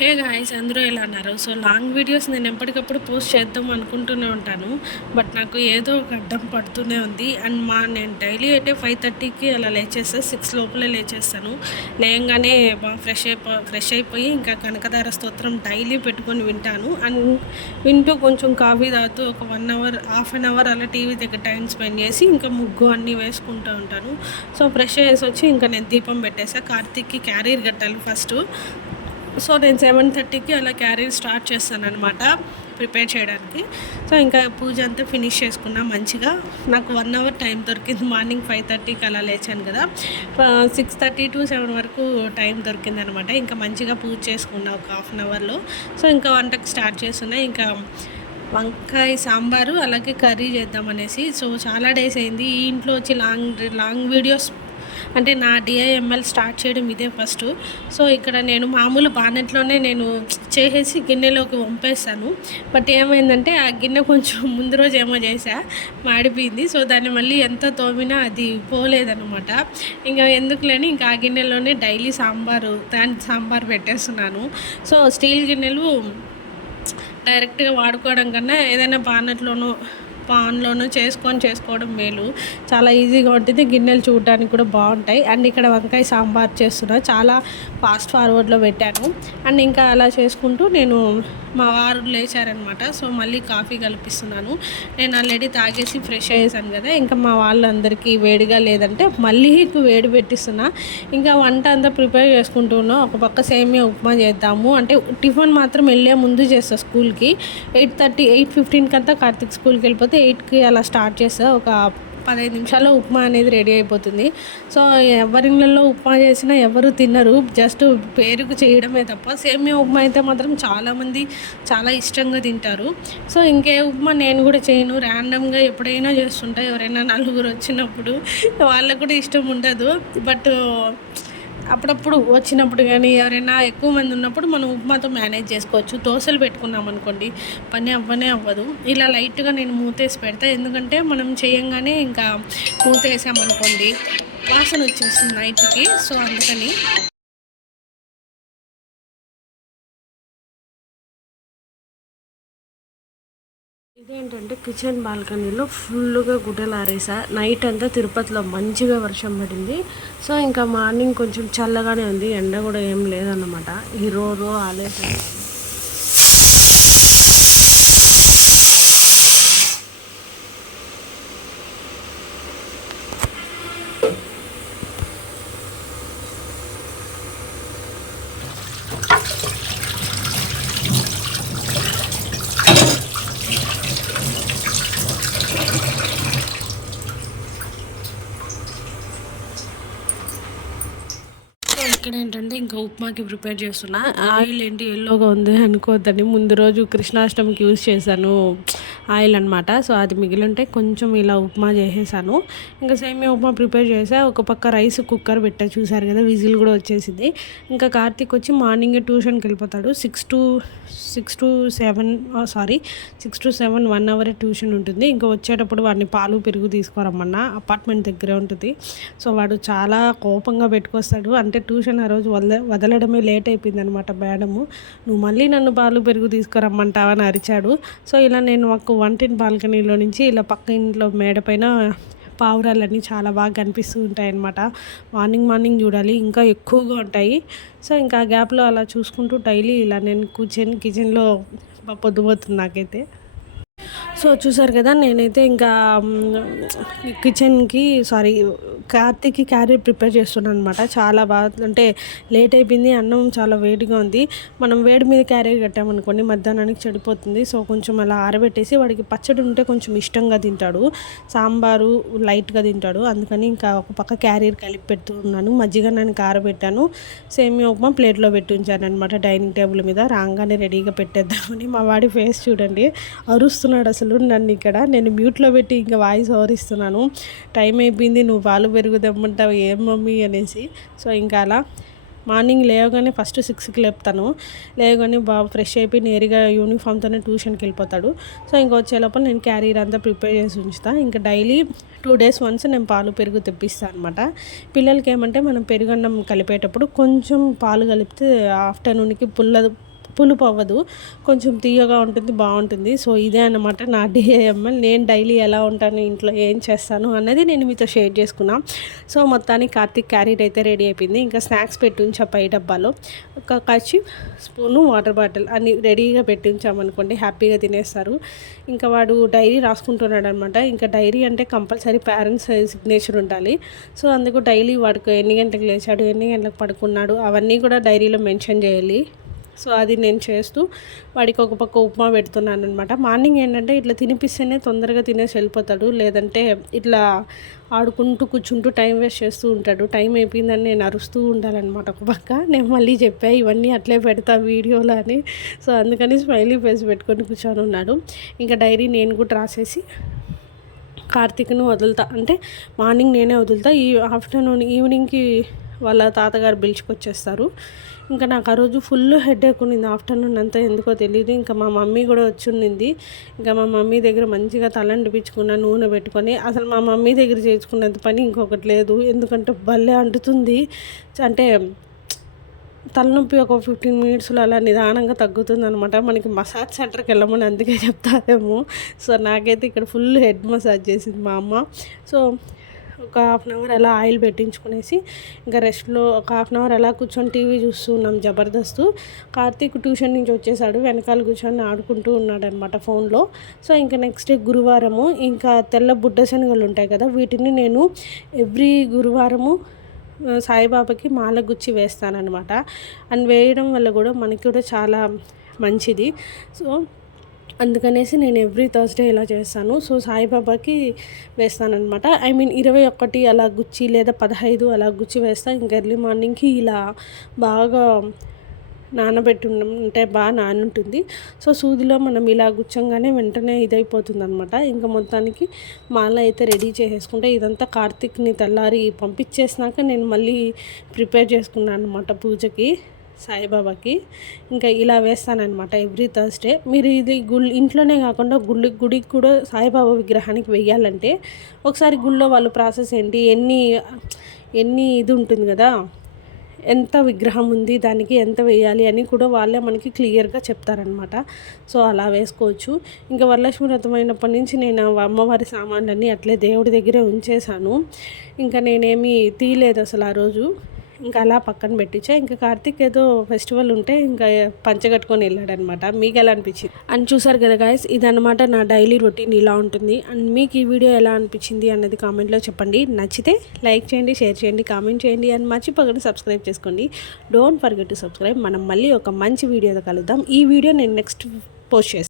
Hey guys, అందరూ ఎలా అన్నారు? సో లాంగ్ వీడియోస్ నేను ఎప్పటికప్పుడు పోస్ట్ చేద్దాం అనుకుంటూనే ఉంటాను. బట్ నాకు ఏదో ఒక అడ్డం పడుతూనే ఉంది. అండ్ నేను డైలీ అయితే 5:30కి అలా లేచేస్తే 6 లోపలే లేచేస్తాను. లేయంగానే బాగా ఫ్రెష్ అయిపోయి ఇంకా కనకదార స్తోత్రం డైలీ పెట్టుకొని వింటాను. అండ్ వింటూ కొంచెం కాఫీ తాగుతూ ఒక 1 అవర్, హాఫ్ అన్ అవర్ అలా టీవీ దగ్గర టైం స్పెండ్ చేసి ఇంకా ముగ్గు అన్నీ వేసుకుంటూ ఉంటాను. సో ఫ్రెష్ అయ్యేసి వచ్చి ఇంకా నేను దీపం పెట్టేసా. కార్తీక్కి క్యారీర్ కట్టాలి ఫస్ట్. సో నేను 7:30కి అలా క్యారీర్ స్టార్ట్ చేస్తానన్నమాట ప్రిపేర్ చేయడానికి. సో ఇంకా పూజ అంతా ఫినిష్ చేసుకున్నా మంచిగా. నాకు 1 అవర్ టైం దొరికింది. మార్నింగ్ 5:30కి అలా లేచాను కదా, 6:30 to 7 వరకు టైం దొరికిందనమాట. ఇంకా మంచిగా పూజ చేసుకున్నా ఒక హాఫ్ అన్ అవర్లో. సో ఇంకా వంటకు స్టార్ట్ చేస్తున్నా. ఇంకా వంకాయ సాంబారు అలాగే కర్రీ చేద్దామనేసి. సో చాలా డేస్ అయింది ఈ ఇంట్లో వచ్చి లాంగ్ వీడియోస్ అంటే నా డిఐఎంఎల్ స్టార్ట్ చేయడం ఇదే ఫస్ట్. సో ఇక్కడ నేను మామూలు బానెట్లోనే నేను చేసేసి గిన్నెలోకి వంపేస్తాను. బట్ ఏమైందంటే ఆ గిన్నె కొంచెం ముందు రోజు ఏమో చేసా, మాడిపోయింది. సో దాన్ని మళ్ళీ ఎంత తోమినా అది పోలేదన్నమాట. ఇంకా ఎందుకులేని ఇంకా ఆ గిన్నెలోనే డైలీ సాంబార్ పెట్టేస్తున్నాను. సో స్టీల్ గిన్నెలు డైరెక్ట్గా వాడుకోవడం కన్నా ఏదైనా పాన్లోనూ చేసుకోవడం మేలు. చాలా ఈజీగా ఉంటుంది. గిన్నెలు చూడడానికి కూడా బాగుంటాయి. అండ్ ఇక్కడ వంకాయ సాంబార్ చేస్తున్నా, చాలా ఫాస్ట్ ఫార్వర్డ్లో పెట్టాను. అండ్ ఇంకా అలా చేసుకుంటూ నేను మా వారు లేచారనమాట. సో మళ్ళీ కాఫీ కల్పిస్తున్నాను. నేను ఆల్రెడీ తాగేసి ఫ్రెష్ అయ్యేసాను కదా, ఇంకా మా వాళ్ళందరికీ వేడిగా లేదంటే మళ్ళీ వేడి పెట్టిస్తున్నా. ఇంకా వంట అంతా ప్రిపేర్ చేసుకుంటున్నా. ఒక పక్క సేమియా ఉప్మా చేద్దాము అంటే టిఫిన్ మాత్రం వెళ్ళే ముందు చేస్తా స్కూల్కి. 8:15కి అంతా కార్తీక్ స్కూల్కి వెళ్ళిపోతే 8కి అలా స్టార్ట్ చేస్తా. ఒక 15 నిమిషాల్లో ఉప్మా అనేది రెడీ అయిపోతుంది. సో ఎవరిళ్ళల్లో ఉప్మా చేసినా ఎవరు తినరు, జస్ట్ పేరుకు చేయడమే తప్ప. సేమియా ఉప్మా అయితే మాత్రం చాలామంది చాలా ఇష్టంగా తింటారు. సో ఇంకే ఉప్మా నేను కూడా చేయను, ర్యాండమ్గా ఎప్పుడైనా చేస్తుంటా. ఎవరైనా నలుగురు వచ్చినప్పుడు వాళ్ళకు కూడా ఇష్టం ఉండదు. బట్ అప్పుడప్పుడు వచ్చినప్పుడు కానీ ఎవరైనా ఎక్కువ మంది ఉన్నప్పుడు మనం ఉప్మాతో మేనేజ్ చేసుకోవచ్చు. దోశలు పెట్టుకున్నాం అనుకోండి, పని అవ్వదు. ఇలా లైట్గా నేను మూతేసి పెడతా. ఎందుకంటే మనం చేయంగానే ఇంకా మూతేసామనుకోండి వాసన వచ్చేస్తుంది నైట్కి. సో అందుకని ఇదేంటంటే కిచెన్ బాల్కనీలో ఫుల్గా గుడ్డలు ఆరేసా. నైట్ అంతా తిరుపతిలో మంచిగా వర్షం పడింది. సో ఇంకా మార్నింగ్ కొంచెం చల్లగానే ఉంది, ఎండ కూడా ఏం లేదన్నమాట. ఈ రోజు ఆలేసాను. ఇక్కడ ఏంటంటే ఇంకా ఉప్మాకి ప్రిపేర్ చేస్తున్నా. ఆయిల్ ఏంటి ఎల్లోగా ఉంది అనుకోవద్దని, ముందు రోజు కృష్ణాష్టమికి యూజ్ చేశాను ఆయిల్ అనమాట. సో అది మిగిలింటే కొంచెం ఇలా ఉప్మా చేసేసాను. ఇంకా సేమియా ఉప్మా ప్రిపేర్ చేసా. ఒక పక్క రైస్ కుక్కర్ పెట్టా, చూసారు కదా, విజిల్ కూడా వచ్చేసింది. ఇంకా కార్తీక్ వచ్చి మార్నింగే ట్యూషన్కి వెళ్ళిపోతాడు. 6 to 7 1 అవరే ట్యూషన్ ఉంటుంది. ఇంకా వచ్చేటప్పుడు వాడిని పాలు పెరుగు తీసుకురమ్మన్నా, అపార్ట్మెంట్ దగ్గరే ఉంటుంది. సో వాడు చాలా కోపంగా పెట్టుకొస్తాడు. అంటే ట్యూషన్ ఆ రోజు వదలడమే లేట్ అయిపోయింది అనమాట. మేడము, నువ్వు మళ్ళీ నన్ను పాలు పెరుగు తీసుకురమ్మంటావని అరిచాడు. సో ఇలా నేను మాకు వంటింటి బాల్కనీలో నుంచి ఇలా పక్క ఇంట్లో మేడ పైన పావురాలన్నీ చాలా బాగా కనిపిస్తూ ఉంటాయి అన్నమాట. మార్నింగ్ చూడాలి, ఇంకా ఎక్కువగా ఉంటాయి. సో ఇంకా గ్యాప్లో అలా చూసుకుంటూ డైలీ ఇలా నేను కిచెన్లో పొద్దుపోతుంది నాకైతే. సో చూసారు కదా, నేనైతే ఇంకా కార్తీక్కి క్యారియర్ ప్రిపేర్ చేస్తున్నాను అనమాట. చాలా బాగా అంటే లేట్ అయిపోయింది. అన్నం చాలా వేడిగా ఉంది. మనం వేడి మీద క్యారియర్ కట్టామనుకోండి మధ్యాహ్నానికి చెడిపోతుంది. సో కొంచెం అలా ఆరబెట్టేసి, వాడికి పచ్చడి ఉంటే కొంచెం ఇష్టంగా తింటాడు, సాంబారు లైట్గా తింటాడు. అందుకని ఇంకా ఒక పక్క క్యారియర్ కలిపి పెడుతున్నాను. మజ్జిగన్నానికి ఆరబెట్టాను. సేమియా ఉప్మా ప్లేట్లో పెట్టి ఉంచాను అనమాట డైనింగ్ టేబుల్ మీద. రాగానే రెడీగా పెట్టేద్దామని. మా వాడి ఫేస్ చూడండి, అరుస్తున్నాడు అసలు నన్ను. ఇక్కడ నేను మ్యూట్లో పెట్టి ఇంకా వాయిస్ ఓవర్ ఇస్తున్నాను. టైం అయిపోయింది, నువ్వు పాలు పెరుగు తెమ్మంటావు ఏం మమ్మీ అనేసి. సో ఇంకా అలా మార్నింగ్ లేవగానే ఫస్ట్ 6కి లేపుతాను. లేవగానే బాగా ఫ్రెష్ అయిపోయి నేరుగా యూనిఫామ్తోనే ట్యూషన్కి వెళ్ళిపోతాడు. సో ఇంకా వచ్చేలోపల నేను క్యారీర్ అంతా ప్రిపేర్ చేసి ఉంచుతాను. ఇంకా డైలీ 2 days once నేను పాలు పెరుగు తెప్పిస్తాను అనమాట. పిల్లలకి ఏమంటే మనం పెరుగన్నం కలిపేటప్పుడు కొంచెం పాలు కలిపితే ఆఫ్టర్నూన్కి పులుపు అవ్వదు, కొంచెం తీయగా ఉంటుంది, బాగుంటుంది. సో ఇదే అన్నమాట నా డిఐఎంఎల్. నేను డైలీ ఎలా ఉంటాను, ఇంట్లో ఏం చేస్తాను అన్నది నేను మీతో షేర్ చేసుకున్నాను. సో మొత్తానికి కార్తీక్ క్యారీట్ అయితే రెడీ అయిపోయింది. ఇంకా స్నాక్స్ పెట్టి ఉంచా పై డబ్బాలో, ఒక కచ్చి స్పూను వాటర్ బాటిల్ అన్ని రెడీగా పెట్టి ఉంచామనుకోండి, హ్యాపీగా తినేస్తారు. ఇంకా వాడు డైరీ రాసుకుంటున్నాడు అనమాట. ఇంకా డైరీ అంటే కంపల్సరీ పేరెంట్స్ సిగ్నేచర్ ఉండాలి. సో అందుకు డైలీ వాడికి ఎన్ని గంటలకు లేచాడు, ఎన్ని గంటలకు పడుకున్నాడు అవన్నీ కూడా డైరీలో మెన్షన్ చేయాలి. సో అది నేను చేస్తూ వాడికి ఒక పక్క ఉప్మా పెడుతున్నాను అనమాట. మార్నింగ్ ఏంటంటే ఇట్లా తినిపిస్తేనే తొందరగా తినేసి వెళ్ళిపోతాడు, లేదంటే ఇట్లా ఆడుకుంటూ కూర్చుంటూ టైం వేస్ట్ చేస్తూ ఉంటాడు. టైం అయిపోయిందని నేను అరుస్తూ ఉండాలన్నమాట ఒక పక్క. నేను మళ్ళీ చెప్పా ఇవన్నీ అట్లే పెడతా వీడియోలో అని. సో అందుకని స్మైలీ ఫేస్ పెట్టుకొని కూర్చొని ఉన్నాడు. ఇంకా డైరీ నేను కూడా రాసేసి కార్తీక్ను వదులుతా, అంటే మార్నింగ్ నేనే వదులుతా, ఈ ఆఫ్టర్నూన్ ఈవినింగ్కి వాళ్ళ తాతగారు పిలుచుకొచ్చేస్తారు. ఇంకా నాకు ఆ రోజు ఫుల్ హెడేక్ ఉన్నింది ఆఫ్టర్నూన్ అంతా, ఎందుకో తెలియదు. ఇంకా మా మమ్మీ కూడా వచ్చి ఉన్నింది. ఇంకా మా మమ్మీ దగ్గర మంచిగా తలంటిపించుకున్న నూనె పెట్టుకొని, అసలు మా మమ్మీ దగ్గర చేసుకున్నంత పని ఇంకొకటి లేదు, ఎందుకంటే భలే అంటుతుంది. అంటే తలనొప్పి ఒక 15 మినిట్స్లో అలా నిదానంగా తగ్గుతుంది అనమాట. మనకి మసాజ్ సెంటర్కి వెళ్ళమని అందుకే చెప్తారేమో. సో నాకైతే ఇక్కడ ఫుల్ హెడ్ మసాజ్ చేసింది మా అమ్మ. సో ఒక హాఫ్ అన్ అవర్ అలా ఆయిల్ పెట్టించుకునేసి ఇంకా రెస్ట్లో ఒక హాఫ్ అన్ అవర్ అలా కూర్చొని టీవీ చూస్తూ ఉన్నాం జబర్దస్త్. కార్తీక్ ట్యూషన్ నుంచి వచ్చేసాడు, వెనకాల కూర్చొని ఆడుకుంటూ ఉన్నాడు అనమాట ఫోన్లో. సో ఇంకా నెక్స్ట్ డే గురువారము ఇంకా తెల్ల బుడ్డ శనగలు ఉంటాయి కదా, వీటిని నేను ఎవ్రీ గురువారము సాయిబాబాకి మాల గుచ్చి వేస్తానన్నమాట. అండ్ వేయడం వల్ల కూడా మనకి కూడా చాలా మంచిది. సో అందుకనేసి నేను ఎవ్రీ థర్స్డే ఇలా చేస్తాను. సో సాయిబాబాకి వేస్తానన్నమాట. ఐ మీన్ 21 అలా గుచ్చి లేదా 15 అలా గుచ్చి వేస్తాను. ఇంకా ఎర్లీ మార్నింగ్కి ఇలా బాగా నానబెట్టి బాగా నానుంటుంది. సో సూదిలో మనం ఇలా గుచ్చంగానే వెంటనే ఇదైపోతుంది అనమాట. ఇంకా మొత్తానికి మాల అయితే రెడీ చేసేసుకుంటే, ఇదంతా కార్తీక్ని తెల్లారి పంపించేసినాక నేను మళ్ళీ ప్రిపేర్ చేసుకున్నాను అనమాట పూజకి సాయిబాబాకి. ఇంకా ఇలా వేస్తానన్నమాట ఎవ్రీ థర్స్డే. మీరు ఇది ఇంట్లోనే కాకుండా గుడికి కూడా సాయిబాబా విగ్రహానికి వెయ్యాలంటే ఒకసారి గుళ్ళో వాళ్ళు ప్రాసెస్ ఏంటి, ఎన్ని ఇది ఉంటుంది కదా, ఎంత విగ్రహం ఉంది, దానికి ఎంత వేయాలి అని కూడా వాళ్ళే మనకి క్లియర్గా చెప్తారనమాట. సో అలా వేసుకోవచ్చు. ఇంకా వరలక్ష్మి వ్రతం అయినప్పటి నుంచి నేను అమ్మవారి సామాన్లన్నీ అట్లే దేవుడి దగ్గరే ఉంచేసాను. ఇంకా నేనేమి తీయలేదు అసలు ఆ రోజు. ఇంకా అలా పక్కన పెట్టించా. ఇంకా కార్తీక్ ఏదో ఫెస్టివల్ ఉంటే ఇంకా పంచగట్టుకొని వెళ్ళాడనమాట. మీకు ఎలా అనిపించింది అని చూసారు కదా గాయస్, ఇదనమాట నా డైలీ రొటీన్ ఇలా ఉంటుంది. అండ్ మీకు ఈ వీడియో ఎలా అనిపించింది అన్నది కామెంట్లో చెప్పండి. నచ్చితే లైక్ చేయండి, షేర్ చేయండి, కామెంట్ చేయండి. అండ్ మర్చిపోకుండా సబ్స్క్రైబ్ చేసుకోండి. Don't forget to subscribe. మనం మళ్ళీ ఒక మంచి వీడియోతో కలుద్దాం. ఈ వీడియో నేను నెక్స్ట్ పోస్ట్ చేస్తాను.